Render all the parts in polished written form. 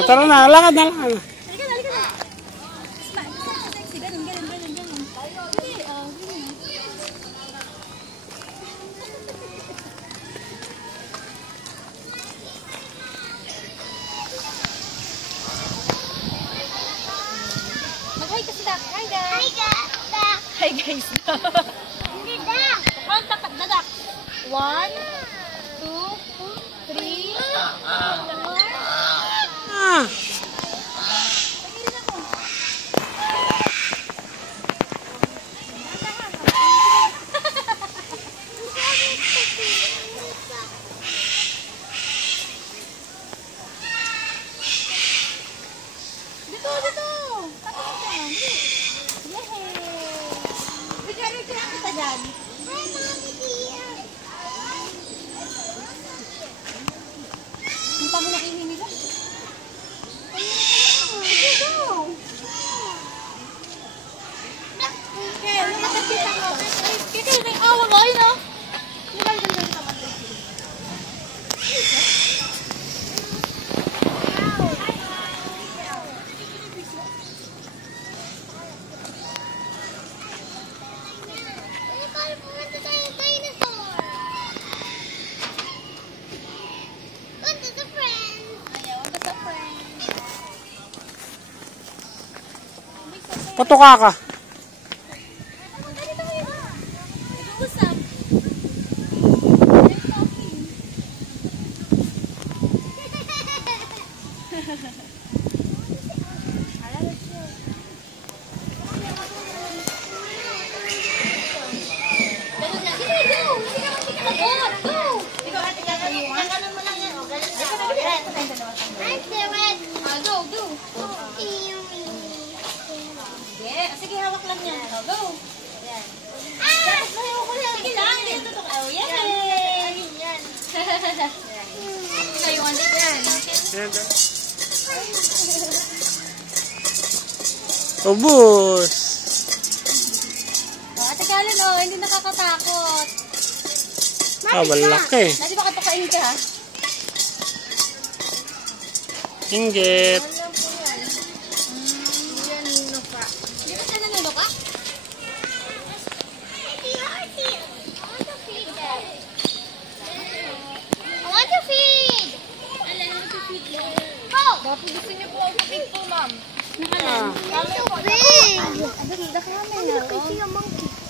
So, tara na, lakad na, lakad na. Halika na, halika na. Sexy, ganun, ganun, ganun, ganun. Sige, oh, ganun. Mag-hi ka si Dak. Hi, guys. Hi, guys. Hi, guys. Hindi, Dak. Kontak, Dak. 1, 2, 3, 4. Dito, dito. Tapos ka. Yehey. Bigyan mo kita dyan. Hi, Mommy dear. Ang tamo na kayo nila. Sige, go. Okay, nakakita ko. Kaya may awa mo, ayun o. Patuka ka. Sige, hawak lang yan. Oh, go! Yan. Dapat mahiwa ko lang. Sige lang. Yan. Oh, yan. Yan. Sa'yo, ano yan? Ubus. Oh, Ate Kalen, oh, hindi nakakatakot. Ah, malaki. Nadi ba katukain ka, ha? Inggit. Dapat gusto niyo po mag-feed po, ma'am.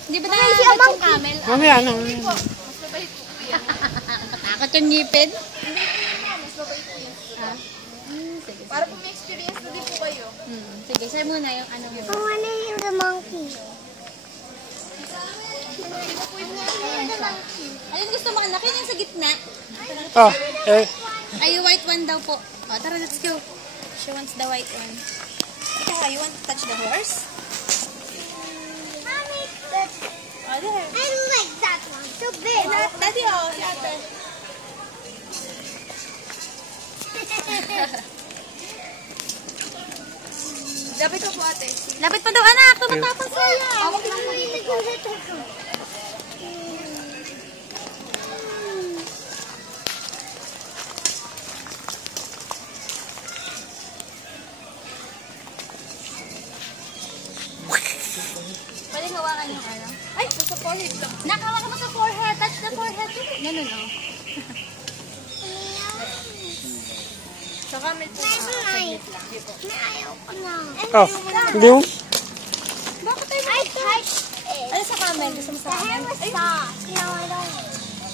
Hindi ba nakakakot yung camel? Mamaya na. Takot yung ngipin? Sige. Para po may experience na din po kayo. Sige, sa'yo muna yung ano mo. I wanna hear the monkey. Alin gusto mo anak? Yun yung sa gitna. Oh, eh. Ay, yung white one daw po. O, tara, let's go. She wants the white one. Ikaw, you want to touch the horse? Mommy, that's, O, there. I like that one. So big. Daddy, oh, si ate. Dapat po ate. Lapit pa daw, anak. Tumatapon sa'yo. Awak lang mo dito. Pwede hawakan yung ano. Ay, sa forehead lang. Nakawakan mo sa forehead. Touch the forehead. Ganun, oh. Sa camel po. Ayaw ko na. Oh, hindi mo. Bakit tayo I touched it. Ano sa camel? Gusto mo sa The hair camel? was soft. No, I don't.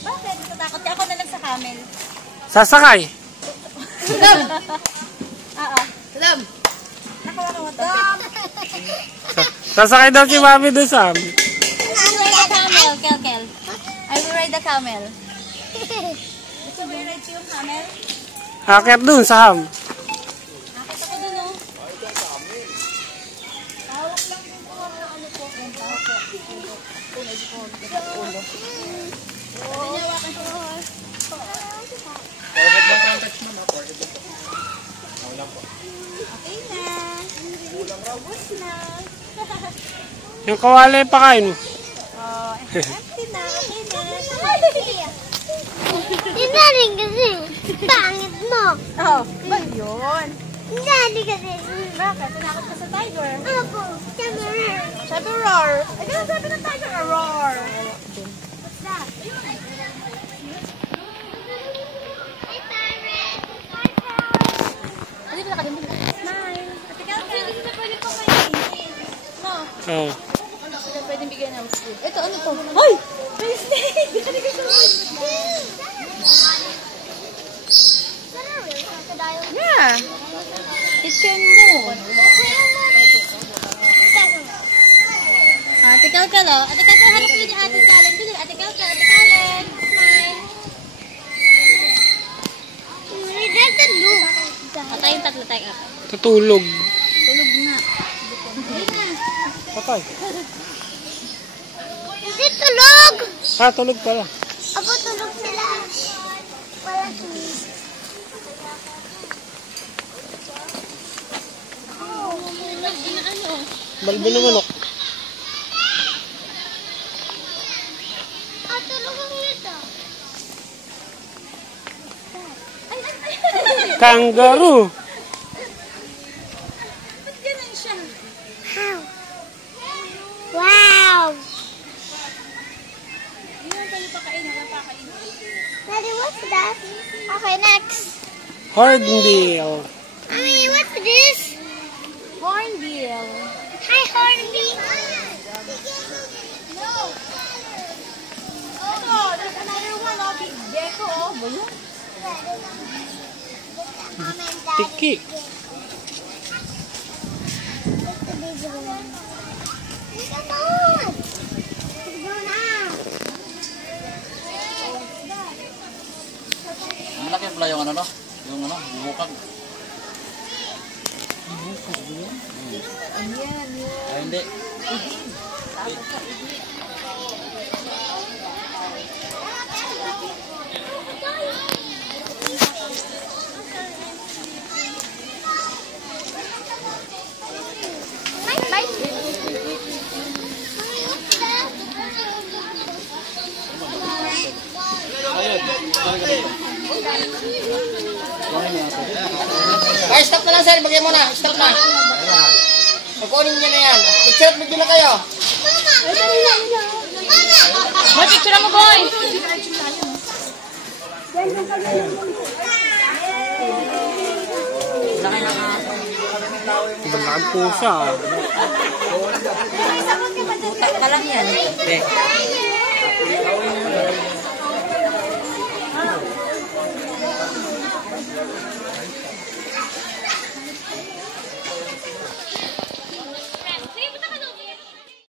Bakit? Natatakot ka. Ako na lang sa camel. Sasakay. Oo. Salam! Nakawakan mo to. Sasakay daw si Mami doon sa amin. I will ride the camel, Kel. I will ride the camel. Gusto mo i-ride ko yung camel? Akit doon sa ham. Nakita ko dun, oh. Hawak lang yung kuha ng ano po. Yung tao po. Ulo. Pwede niya hawakan ko. Okay na. Ubus na. Yung kawali pakain mo. Oh, empty na. Okay na. Tinaring kasi. Pangit mo. Oh, ba yun? Hindi kasi. Bakit? Tinakot ka sa tiger. Opo. Tamar. Sabi roar. Ay, ganun sabi ng tiger. Roar. What's that? Hi, parrot. Hi, parrot. Hindi ka din. Smile. Ate Kelka. Hindi na pwede pa kainin. No. Oh. Hindi na pwede bigyan ng food. Ito, ano to? Hoy! May snake! Hindi ka Yeah. It can move. Ate Kelka, lo. Ate Kelka, harap mo ni Ate Kalen. Bili, Ate Kelka, Ate Kalen. Smile. Patayin tatlo tayo. Tutulog. Tulog na. Hindi na. Patay. Hindi tulog. Ah, tulog pala. Apo, tulog sila. Wala sila. Balbo na manok. Ah, tulog ang nito. Kangaroo. Ba't ganun siya? How? Wow. Hindi na tayo pakain. Wala pakain. Daddy, what's that? Okay, next. Hornbill. Mommy, what's this? Hornbill. Hi, Hornby. No. Ito, there's another one. Oh, big gecko. Oh, ba yun? Mom and Dad. Tiki. It's the big one. Come on. Let's go now. Malaki pala yung ano, no? Yung ano, yung bukag. Ay, hindi. Bye, bye. Mommy, what's that? Ayun. Ay, stop na lang sir, bagay mo na. Stop na. Pagkunin niyo na yan. Mag-shot video na kayo. May picture mo, boy. Balakad pusa. Butak ka lang yan.